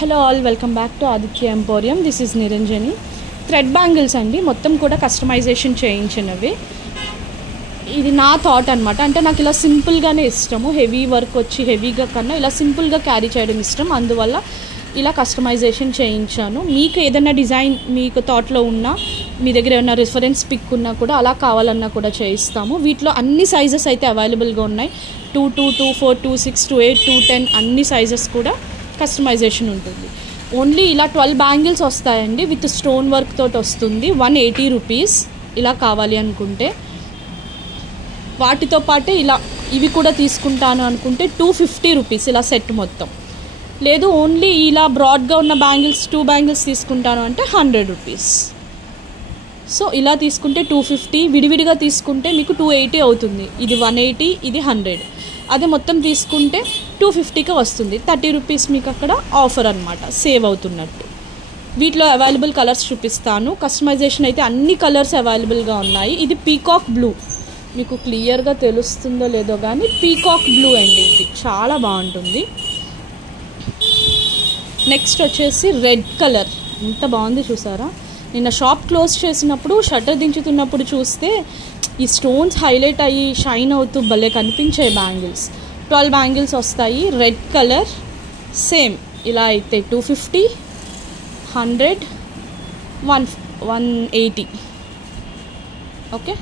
Hello all, welcome back to Aditya emporium. This is Niranjani. Thread bangles అండి, మొత్తం కూడా customization చేయించినవి. ఇది నా థాట్ అనమాట. అంటే నాకు ఇలా సింపుల్గానే ఇష్టము. హెవీ వర్క్ వచ్చి హెవీగా కన్నా ఇలా సింపుల్గా క్యారీ చేయడం ఇష్టం. అందువల్ల ఇలా కస్టమైజేషన్ చేయించాను. మీకు ఏదైనా డిజైన్ మీకు థాట్లో ఉన్నా, మీ దగ్గర ఏమైనా రిఫరెన్స్ పిక్ ఉన్నా కూడా అలా కావాలన్నా కూడా చేయిస్తాము. వీటిలో అన్ని సైజెస్ అయితే అవైలబుల్గా ఉన్నాయి. 2, 2, 2, 4, 2, 6, 2, 8, 2, 10 అన్ని సైజెస్ కూడా కస్టమైజేషన్ ఉంటుంది. ఓన్లీ ఇలా 12 బ్యాంగిల్స్ వస్తాయండి. విత్ స్టోన్ వర్క్ తోటి వస్తుంది. 180 రూపీస్ ఇలా కావాలి అనుకుంటే. వాటితో పాటే ఇలా ఇవి కూడా తీసుకుంటాను అనుకుంటే 250 రూపీస్ ఇలా సెట్ మొత్తం. లేదు ఓన్లీ ఇలా బ్రాడ్గా ఉన్న బ్యాంగిల్స్ 2 బ్యాంగిల్స్ తీసుకుంటాను అంటే 100 రూపీస్. సో ఇలా తీసుకుంటే 250, విడివిడిగా తీసుకుంటే మీకు 280 అవుతుంది. ఇది 180, ఇది 100. అదే మొత్తం తీసుకుంటే 250కి వస్తుంది. 30 రూపీస్ మీకు అక్కడ ఆఫర్ అనమాట, సేవ్ అవుతున్నట్టు. వీటిలో అవైలబుల్ కలర్స్ చూపిస్తాను. కస్టమైజేషన్ అయితే అన్ని కలర్స్ అవైలబుల్గా ఉన్నాయి. ఇది పీకాక్ బ్లూ, మీకు క్లియర్గా తెలుస్తుందో లేదో కానీ పీకాక్ బ్లూ అండి. ఇది చాలా బాగుంటుంది. నెక్స్ట్ వచ్చేసి రెడ్ కలర్. ఎంత బాగుంది చూసారా. నిన్న షాప్ క్లోజ్ చేసినప్పుడు షట్టర్ దించుతున్నప్పుడు చూస్తే ఈ స్టోన్స్ హైలైట్ అయ్యి షైన్ అవుతూ భలే కనిపించే బ్యాంగిల్స్. 12 బ్యాంగిల్స్ వస్తాయి. రెడ్ కలర్ సేమ్ ఇలా అయితే 250, 100, 180. Okay,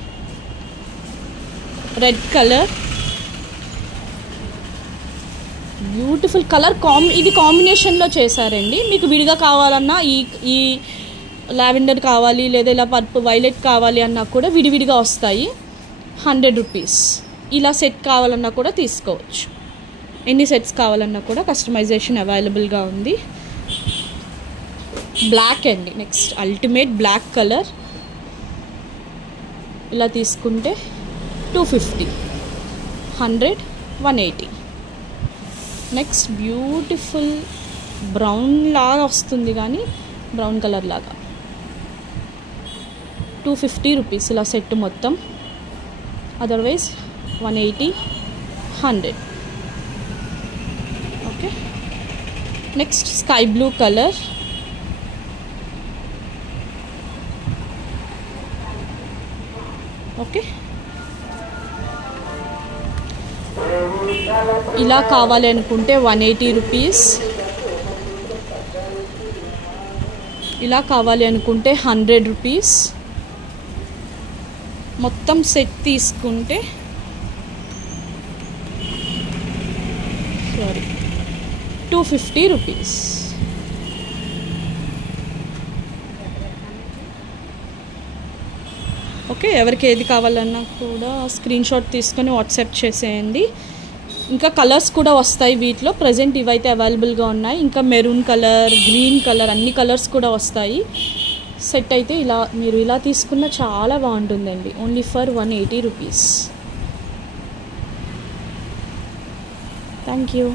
red colour beautiful colour. ఇది కాంబినేషన్లో చేశారండి. మీకు విడిగా కావాలన్నా ఈ లావెండర్ కావాలి, లేదా ఇలా పర్పుల్ వైలెట్ కావాలి అన్నా కూడా విడివిడిగా వస్తాయి. 100 రూపీస్. ఇలా సెట్ కావాలన్నా కూడా తీసుకోవచ్చు. ఎన్ని సెట్స్ కావాలన్నా కూడా కస్టమైజేషన్ అవైలబుల్గా ఉంది. బ్లాక్ అండి. Next ultimate black colour. ఇలా తీసుకుంటే 250, 100, 180. నెక్స్ట్ బ్యూటిఫుల్ బ్రౌన్ లాగా వస్తుంది, కానీ బ్రౌన్ కలర్ లాగా 250 రూపీస్ ఇలా సెట్ మొత్తం. Otherwise 180, 100. Okay, next sky blue colour. Okay, ఇలా కావాలి అనుకుంటే 180 రూపీస్. ఇలా కావాలి అనుకుంటే 100 రూపీస్. మొత్తం సెట్ తీసుకుంటే 250 రూపీస్. ఓకే, ఎవరికి ఏది కావాలన్నా కూడా స్క్రీన్ షాట్ తీసుకొని వాట్సాప్ చేసేయండి. ఇంకా కలర్స్ కూడా వస్తాయి వీటిలో. ప్రజెంట్ ఇవైతే అవైలబుల్గా ఉన్నాయి. ఇంకా మెరూన్ కలర్, గ్రీన్ కలర్ అన్ని కలర్స్ కూడా వస్తాయి. సెట్ అయితే ఇలా మీరు ఇలా తీసుకున్న చాలా బాగుంటుందండి. Only for 180 rupees. Thank you.